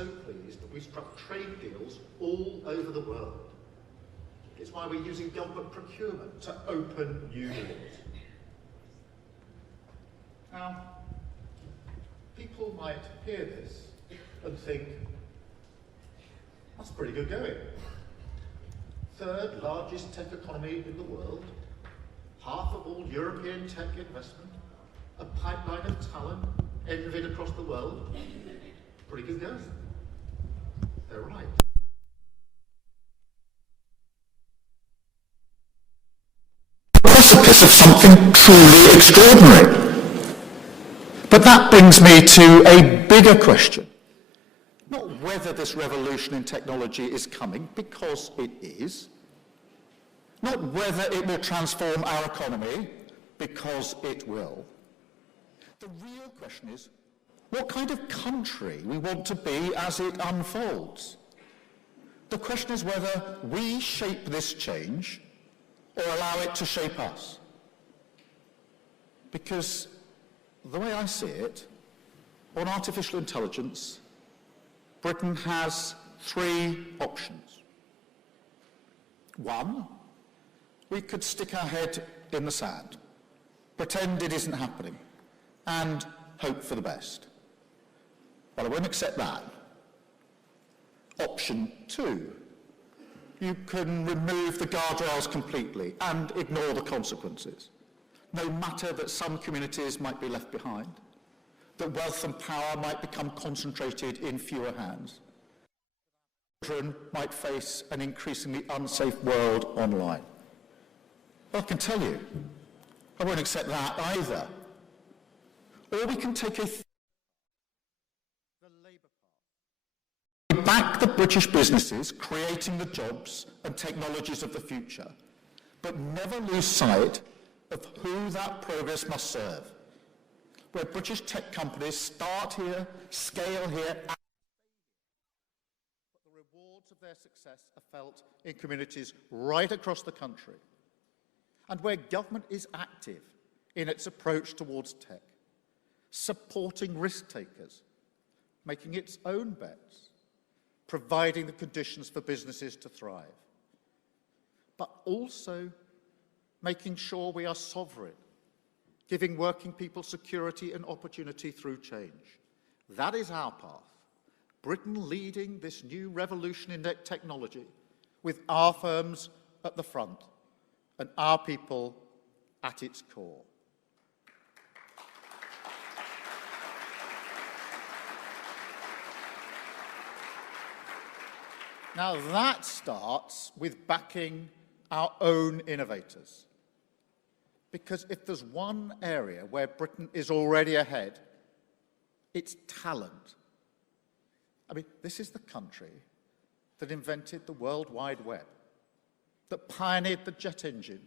so pleased that we struck trade deals all over the world. It's why we're using government procurement to open new doors. Now, people might hear this and think, that's pretty good going. Third largest tech economy in the world, half of all European tech investment, a pipeline of talent envied across the world. Pretty good going. They're right. Precipice of something truly extraordinary. But that brings me to a bigger question. Not whether this revolution in technology is coming, because it is. Not whether it will transform our economy, because it will. The real question is what kind of country we want to be as it unfolds. The question is whether we shape this change or allow it to shape us. Because the way I see it, on artificial intelligence, Britain has three options. One, we could stick our head in the sand, pretend it isn't happening, and hope for the best. Well, I won't accept that. Option two, you can remove the guardrails completely and ignore the consequences. No matter that some communities might be left behind, that wealth and power might become concentrated in fewer hands. Children might face an increasingly unsafe world online. Well, I can tell you, I won't accept that either. Or we can take the Labour Party. We back the British businesses creating the jobs and technologies of the future, but never lose sight of who that progress must serve. Where British tech companies start here, scale here, but the rewards of their success are felt in communities right across the country. And where government is active in its approach towards tech, supporting risk takers, making its own bets, providing the conditions for businesses to thrive, but also making sure we are sovereign, giving working people security and opportunity through change. That is our path. Britain leading this new revolution in technology with our firms at the front and our people at its core. Now that starts with backing our own innovators. Because if there's one area where Britain is already ahead, it's talent. I mean, this is the country that invented the World Wide Web, that pioneered the jet engine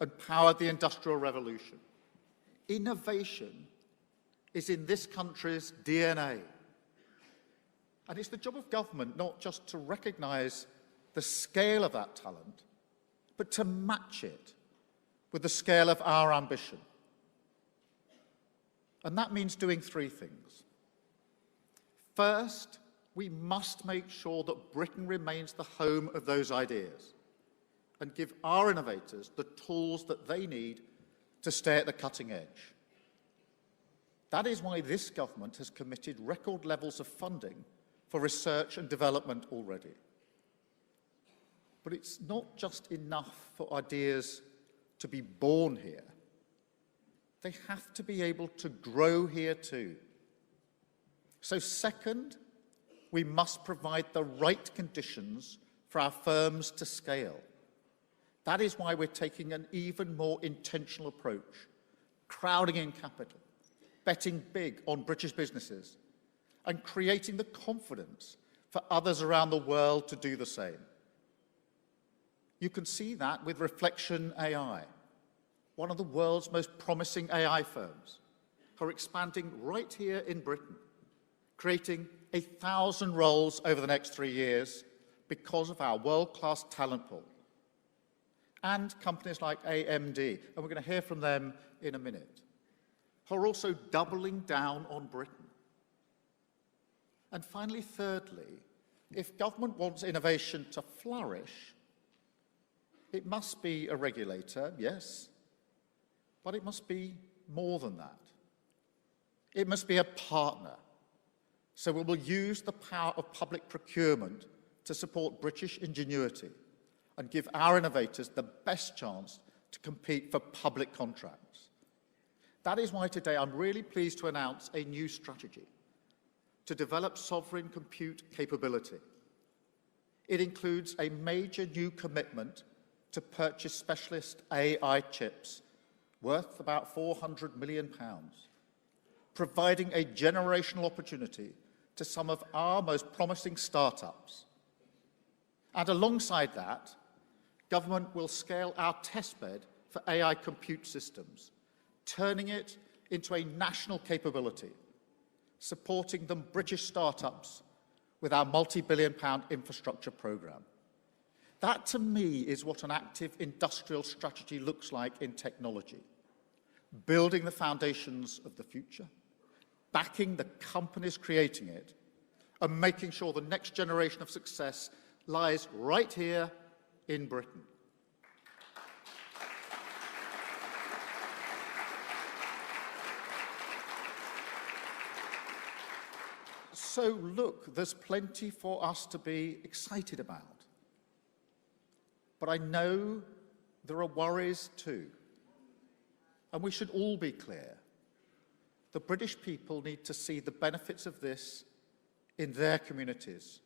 and powered the Industrial Revolution. Innovation is in this country's DNA. And it's the job of government not just to recognise the scale of that talent, but to match it with the scale of our ambition. And that means doing three things. First, we must make sure that Britain remains the home of those ideas and give our innovators the tools that they need to stay at the cutting edge. That is why this government has committed record levels of funding for research and development already. But it's not just enough for ideas to be born here. They have to be able to grow here too. So second, we must provide the right conditions for our firms to scale. That is why we're taking an even more intentional approach, crowding in capital, betting big on British businesses, and creating the confidence for others around the world to do the same. You can see that with Reflection AI, one of the world's most promising AI firms, who are expanding right here in Britain, creating 1,000 roles over the next 3 years because of our world-class talent pool. And companies like AMD, and we're going to hear from them in a minute, who are also doubling down on Britain. And finally, thirdly, if government wants innovation to flourish, it must be a regulator, yes, but it must be more than that. It must be a partner. So we will use the power of public procurement to support British ingenuity and give our innovators the best chance to compete for public contracts. That is why today I'm really pleased to announce a new strategy to develop sovereign compute capability. It includes a major new commitment to purchase specialist AI chips worth about £400 million, providing a generational opportunity to some of our most promising startups. And alongside that, government will scale our testbed for AI compute systems, turning it into a national capability, supporting the British startups with our multi-billion-pound infrastructure programme. That, to me, is what an active industrial strategy looks like in technology. Building the foundations of the future, backing the companies creating it, and making sure the next generation of success lies right here in Britain. So look, there's plenty for us to be excited about. But I know there are worries too. And we should all be clear. The British people need to see the benefits of this in their communities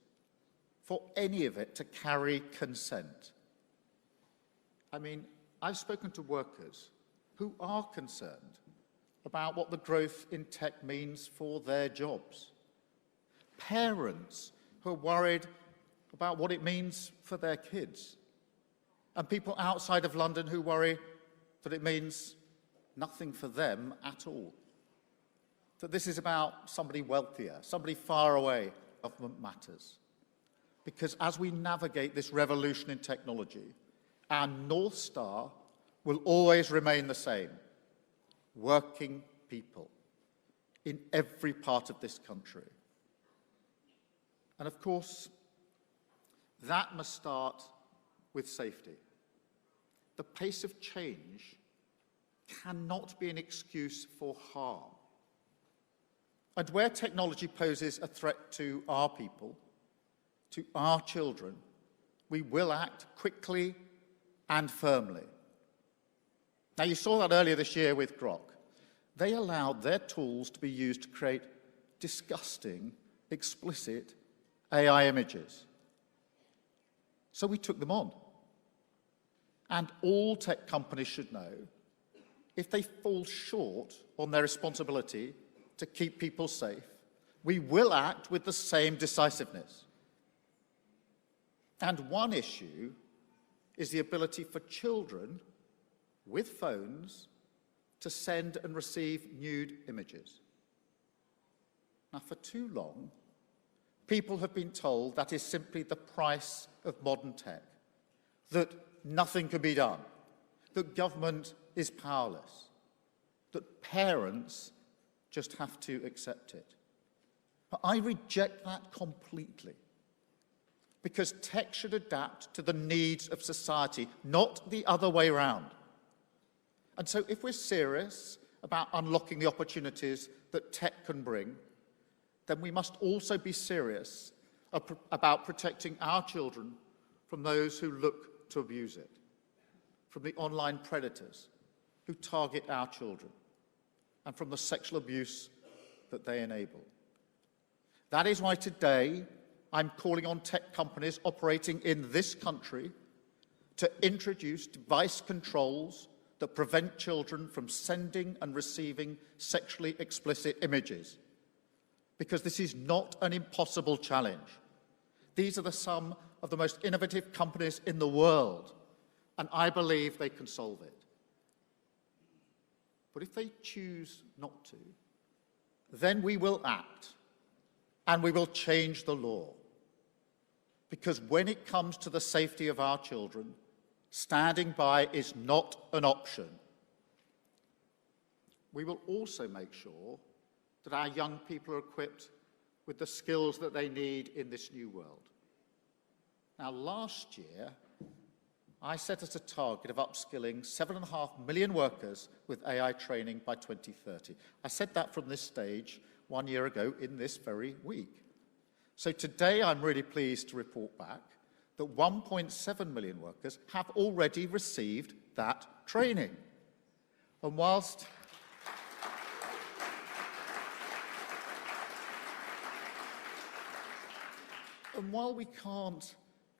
for any of it to carry consent. I mean, I've spoken to workers who are concerned about what the growth in tech means for their jobs. Parents who are worried about what it means for their kids. And people outside of London who worry that it means nothing for them at all. That this is about somebody wealthier, somebody far away. Government matters. Because as we navigate this revolution in technology, our North Star will always remain the same: working people in every part of this country. And of course, that must start with safety. The pace of change cannot be an excuse for harm. And where technology poses a threat to our people, to our children, we will act quickly and firmly. Now, you saw that earlier this year with Grok. They allowed their tools to be used to create disgusting, explicit AI images. So we took them on. And all tech companies should know, if they fall short on their responsibility to keep people safe, we will act with the same decisiveness. And one issue is the ability for children with phones to send and receive nude images. Now, for too long, people have been told that is simply the price of modern tech, that nothing can be done, that government is powerless, that parents just have to accept it. But I reject that completely, because tech should adapt to the needs of society, not the other way around. And so if we're serious about unlocking the opportunities that tech can bring, then we must also be serious about protecting our children from those who look to abuse it, from the online predators who target our children, and from the sexual abuse that they enable. That is why today I'm calling on tech companies operating in this country to introduce device controls that prevent children from sending and receiving sexually explicit images. Because this is not an impossible challenge. These are some of the most innovative companies in the world, and I believe they can solve it. But if they choose not to, then we will act, and we will change the law. Because when it comes to the safety of our children, standing by is not an option. We will also make sure that our young people are equipped with the skills that they need in this new world. Now, last year, I set us a target of upskilling 7.5 million workers with AI training by 2030. I said that from this stage 1 year ago in this very week. So today, I'm really pleased to report back that 1.7 million workers have already received that training. And while we can't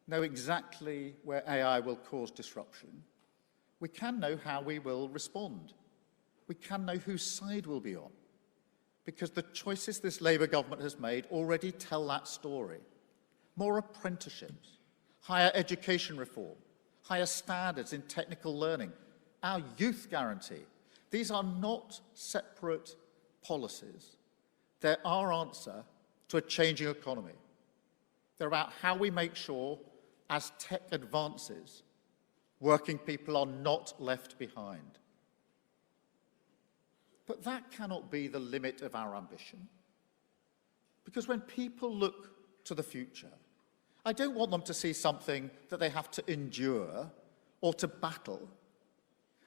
know exactly where AI will cause disruption, we can know how we will respond. We can know whose side we'll be on, because the choices this Labour government has made already tell that story. More apprenticeships, higher education reform, higher standards in technical learning, our youth guarantee. These are not separate policies. They're our answer to a changing economy. They're about how we make sure, as tech advances, working people are not left behind. But that cannot be the limit of our ambition. Because when people look to the future, I don't want them to see something that they have to endure or to battle.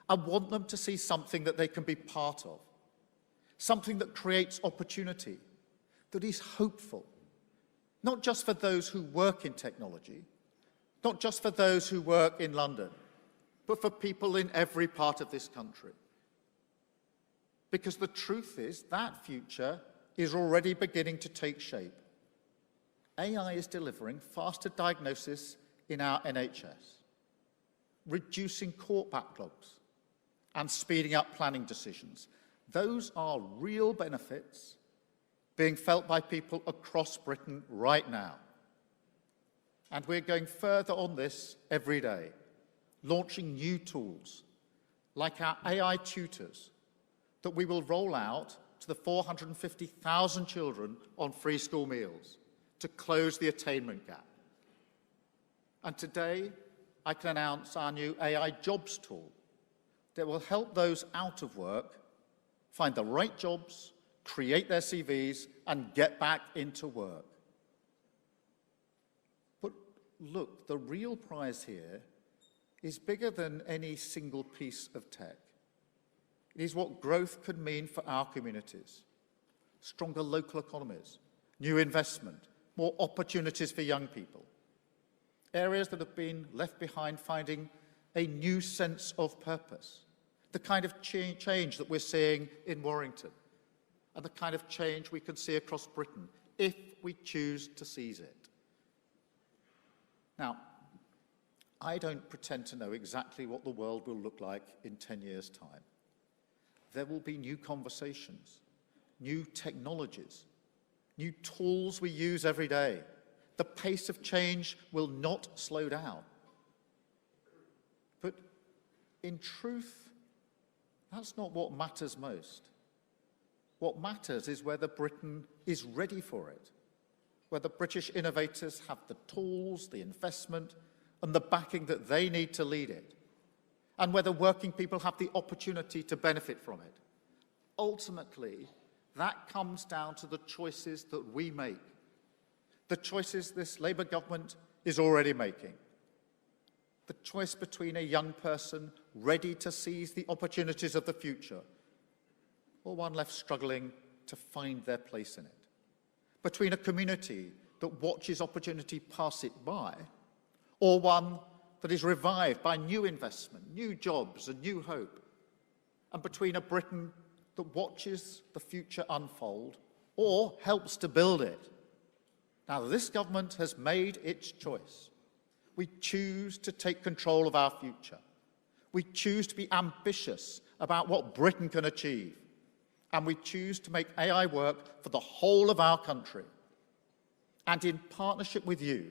I want them to see something that they can be part of, something that creates opportunity, that is hopeful, not just for those who work in technology, not just for those who work in London, but for people in every part of this country. Because the truth is that future is already beginning to take shape. AI is delivering faster diagnosis in our NHS, reducing court backlogs, and speeding up planning decisions. Those are real benefits being felt by people across Britain right now. And we're going further on this every day, launching new tools like our AI tutors that we will roll out to the 450,000 children on free school meals to close the attainment gap. And today, I can announce our new AI jobs tool that will help those out of work find the right jobs, create their CVs, and get back into work. But look, the real prize here is bigger than any single piece of tech. It is what growth could mean for our communities. Stronger local economies, new investment, more opportunities for young people. Areas that have been left behind finding a new sense of purpose. The kind of change that we're seeing in Warrington, and the kind of change we can see across Britain if we choose to seize it. Now, I don't pretend to know exactly what the world will look like in 10 years' time. There will be new conversations, new technologies, new tools we use every day. The pace of change will not slow down. But in truth, that's not what matters most. What matters is whether Britain is ready for it, whether British innovators have the tools, the investment, and the backing that they need to lead it, and whether working people have the opportunity to benefit from it. Ultimately, that comes down to the choices that we make, the choices this Labour government is already making. The choice between a young person ready to seize the opportunities of the future, or one left struggling to find their place in it. Between a community that watches opportunity pass it by, or one that is revived by new investment, new jobs, and new hope. And between a Britain that watches the future unfold, or helps to build it. Now, this government has made its choice. We choose to take control of our future. We choose to be ambitious about what Britain can achieve. And we choose to make AI work for the whole of our country. And in partnership with you,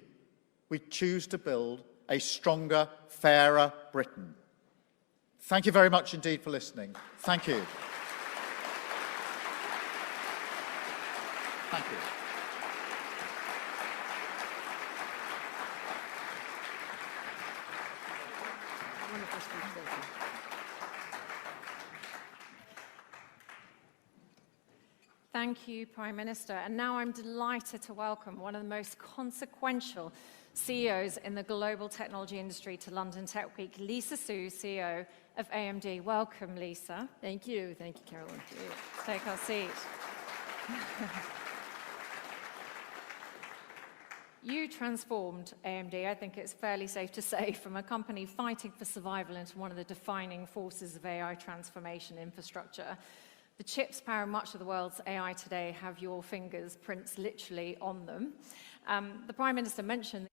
we choose to build a stronger, fairer Britain. Thank you very much indeed for listening. Thank you. Thank you. Thank you, Prime Minister. And now I'm delighted to welcome one of the most consequential CEOs in the global technology industry to London Tech Week, Lisa Su, CEO of AMD. Welcome, Lisa. Thank you, Carolyn. Take our seat. You transformed AMD, I think it's fairly safe to say, from a company fighting for survival into one of the defining forces of AI transformation infrastructure. The chips powering much of the world's AI today have your fingerprints literally on them. The Prime Minister mentioned